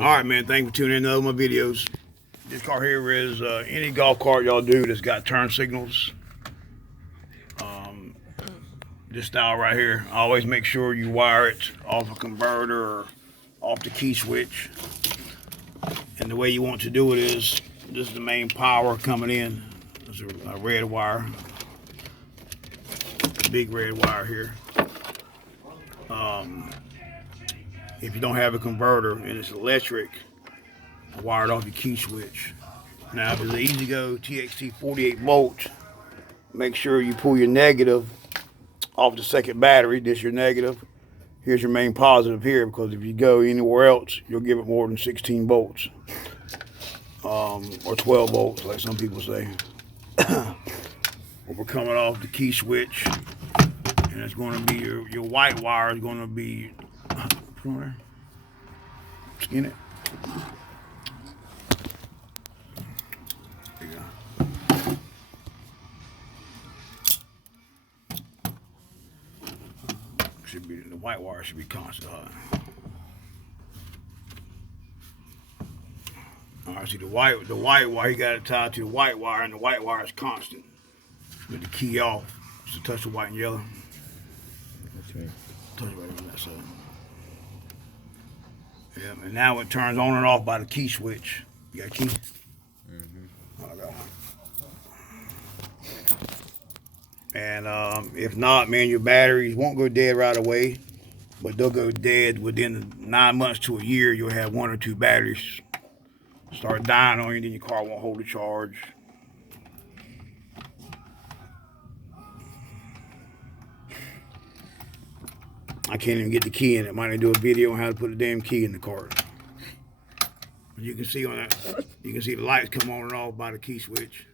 All right, man. Thank you for tuning in to my videos. This car here is any golf cart y'all do that's got turn signals. This style right here. Always make sure you wire it off a converter or off the key switch. And the way you want to do it is, this is the main power coming in. There's a red wire, a big red wire here. If you don't have a converter and it's electric, wire it off your key switch. Now, if it's an E-Z-GO TXT 48 volt, make sure you pull your negative off the second battery. This your negative. Here's your main positive here, because if you go anywhere else, you'll give it more than 16 volts. Or 12 volts, like some people say. We're coming off the key switch, and it's going to be your white wire is going to be, put on there, skin it. There you go. Should be, the white wire should be constant. All right, see the white wire, you got it tied to the white wire, and the white wire is constant. With the key off, just touch the white and yellow. Okay. Touch it right on that side. Yeah, and now it turns on and off by the key switch. You got a key? Mm-hmm. I got one. And if not, man, your batteries won't go dead right away, but they'll go dead within 9 months to a year. You'll have 1 or 2 batteries start dying on you, then your car won't hold a charge. I can't even get the key in it. Might do a video on how to put a damn key in the car. But you can see on that, you can see the lights come on and off by the key switch.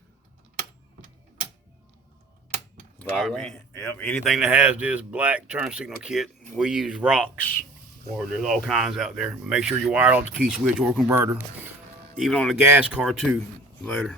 All right, man. Yep. Anything that has this black turn signal kit, we use rocks, or there's all kinds out there. Make sure you wire off the key switch or converter. Even on the gas car too. Later.